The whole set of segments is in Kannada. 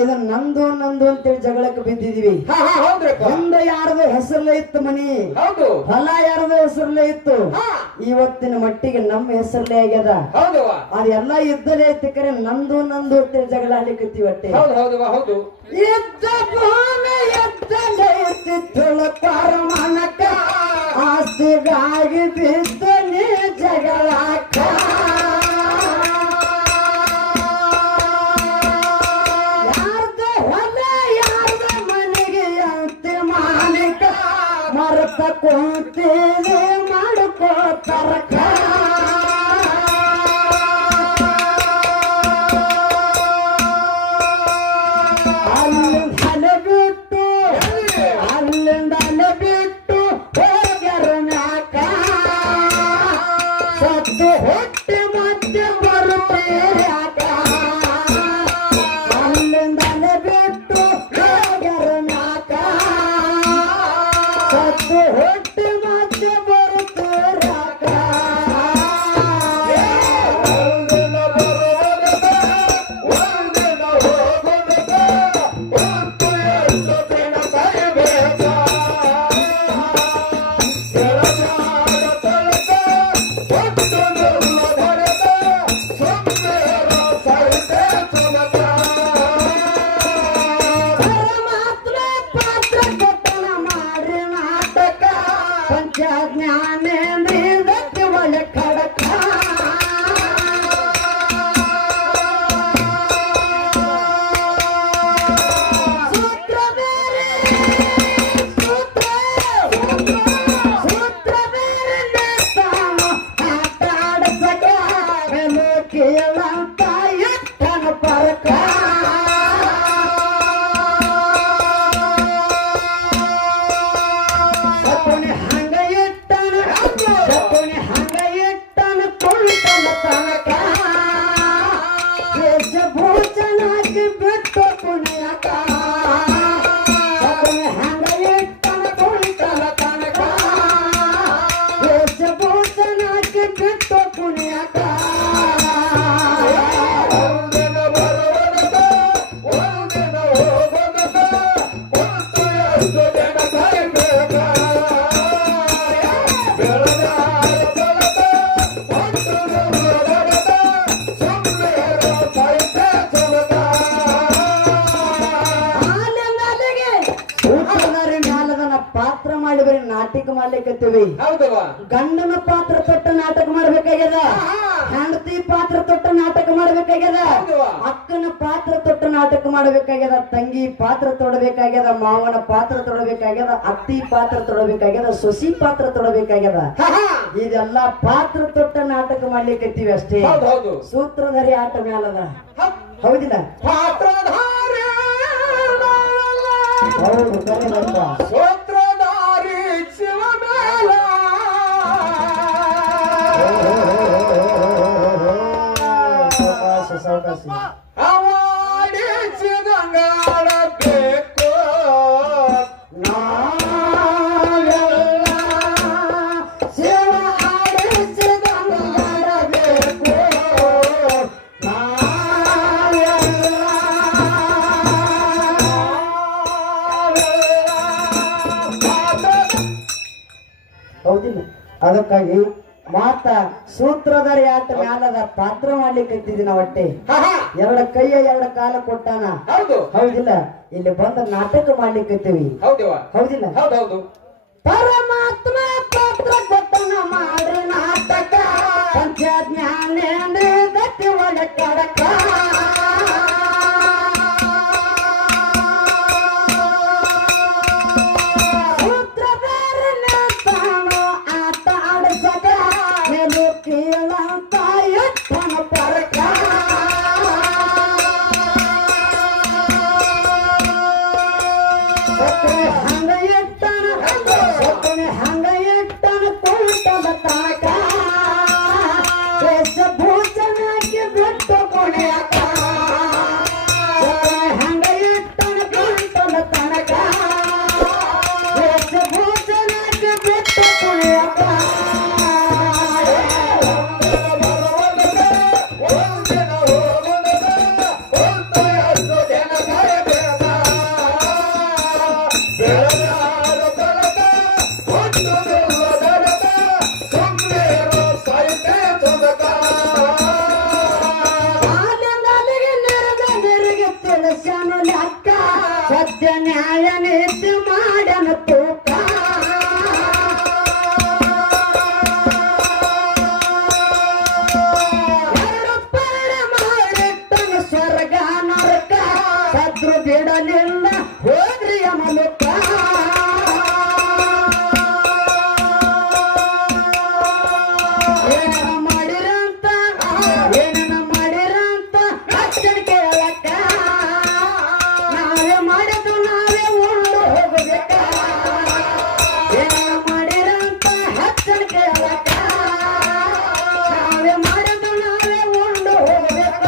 ಇದನ್ನ ನಂದು ನಂದು ಅಂತೇಳಿ ಜಗಳಕ್ಕೆ ಬಿದ್ದಿದೀವಿ. ಮುಂದೆ ಯಾರದ ಹೆಸರಲ್ಲೇ ಇತ್ತು ಮನಿ, ಹೊಲ ಯಾರದ ಹೆಸರಲ್ಲೇ ಇತ್ತು. ಇವತ್ತಿನ ಮಟ್ಟಿಗೆ ನಮ್ಮ ಹೆಸರಲ್ಲೇ ಆಗ್ಯದ. ಅದೆಲ್ಲ ಇದ್ದಲೇ ಐತಿ ಕರೆ ನಂದು ನಂದು ಅಂತೇಳಿ ಜಗಳ ಆಡ್ಲಿಕ್ಕತ್ತೀವಿ ಅಟ್ಟೆ. ಇದ್ದ ಭೂಮಿ ಎದ್ದಲೇ ಇತ್ತಿತ್ತು ಮನಕ ಆಸ್ತಿಗಾಗಿ ಬಿದ್ದ ನೀ ಜಗಳಕ್ಕ. ಮರತ ಕೊಂತೇವೆ ಮಾಡ್ಕೋತಾರಕ. ಅಲ್ಲಿಂದ ಅಲೆ ಬಿಟ್ಟು ಹೋಗ್ಯಾರ ಮ್ಯಾಕ. ಸತ್ತು ಕೇಳಂತ ಎಟ್ಟನ ಪರಕ ಸಪುಣಿ ಹಂಗ ಎಟ್ಟನ ಸಪುಣಿ ಹಂಗ ಎಟ್ಟನ ಕುಳಿತನ ತನಕ ವೇಷಭೂಷಣಕ್ಕೆ ಬಿಟ್ಟು ಕುಣಿಯಕ ಸಪುಣಿ ಹಂಗ ಎಟ್ಟನ ಕುಳಿತನ ತನಕ ವೇಷಭೂಷಣಕ್ಕೆ ಬಿಟ್ಟು ಕುಣಿಯಕ ಪಾತ್ರ ಮಾಡಿ ಬರೀ ನಾಟಕ ಮಾಡ್ಲಿಕ್ಕತ್ತೀವಿ ಗಂಡನ ಪಾತ್ರ ತೊಟ್ಟ ನಾಟಕ ಮಾಡ್ಬೇಕಾಗ್ಯದ ಹೆಂಡತಿ ಪಾತ್ರ ತೊಟ್ಟ ನಾಟಕ ಮಾಡ್ಬೇಕಾಗ್ಯದ ಅಕ್ಕನ ಪಾತ್ರ ತೊಟ್ಟ ನಾಟಕ ಮಾಡ್ಬೇಕಾಗ್ಯದ ತಂಗಿ ಪಾತ್ರ ತೊಡಬೇಕಾಗ್ಯದ ಮಾವನ ಪಾತ್ರ ತೊಡಬೇಕಾಗ್ಯದ ಅತ್ತಿ ಪಾತ್ರ ತೊಡಬೇಕಾಗ್ಯದ ಸೊಸಿ ಪಾತ್ರ ತೊಡಬೇಕಾಗ್ಯದ ಇದೆಲ್ಲ ಪಾತ್ರ ತೊಟ್ಟ ನಾಟಕ ಮಾಡ್ಲಿಕ್ಕತ್ತೀವಿ ಅಷ್ಟೇ ಸೂತ್ರಧಾರಿ ಆಟ ಮ್ಯಾಲದ ಹೌದಿಲ್ಲ ಹೌದು ಸೂತ್ರಧಾರಿ ಶಿವ ಮೇಲ ಸಾವಕಾಶ ಅವಾಡಿಸಿದಂಗಾಡಬೇಕು ನಾವೆಲ್ಲ ಶಿವ ಆಡಿಸಿದಂಗಾಡಬೇಕು ಹೌದಿಲ್ಲ ಅದಕ್ಕಾಗಿ ಮಾತ ಸೂತ್ರಧಾರಿ ಆಟ ಮ್ಯಾಲದ ಪಾತ್ರ ಮಾಡ್ಲಿಕ್ಕೆ ನಾವು ಹೊಟ್ಟೆ ಎರಡ ಕೈಯ ಎರಡ ಕಾಲ ಕೊಟ್ಟಾನ ಹೌದಿಲ್ಲ ಇಲ್ಲಿ ಬಂದ ನಾಟಕ ಮಾಡ್ಲಿಕ್ಕತ್ತೀವಿ ಹೌದಿಲ್ಲ ಪರಮಾತ್ಮ ಪಾತ್ರ ಕೊಟ್ಟನ ಮಾಡಿ ನಾಟಕ ಪಂಚಜ್ಞಾನೇಂದ್ರ ಗತಿ ಒಳ ಕಡಕ ಸತ್ಯ ನ್ಯಾಯ ನೀತಿ ಮಾಡನ ತೂಕ ಮಾಡಿಟ್ಟನ ಸ್ವರ್ಗ ನರಕ ಸತ್ರು ಬಿಡಲಿಲ್ಲ ಹೋದ್ರಿ ಅಮಲುಕ ಏನನ ಮಾಡಿರಂತ ಅಚ್ಚರಿ ಕೇಳಕ್ಕ ನಾವೇ ಮಾಡಿದ್ದು ನಾವೇ ಉಂಡು ಹೋಗಬೇಕ ಏನನ ಮಾಡಿರಂತ ಅಚ್ಚರಿ ಕೇಳಕ್ಕ ನಾವೇ ಮಾಡಿದ್ದು ನಾವೇ ಉಂಡು ಹೋಗಬೇಕ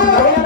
ಮಗಳ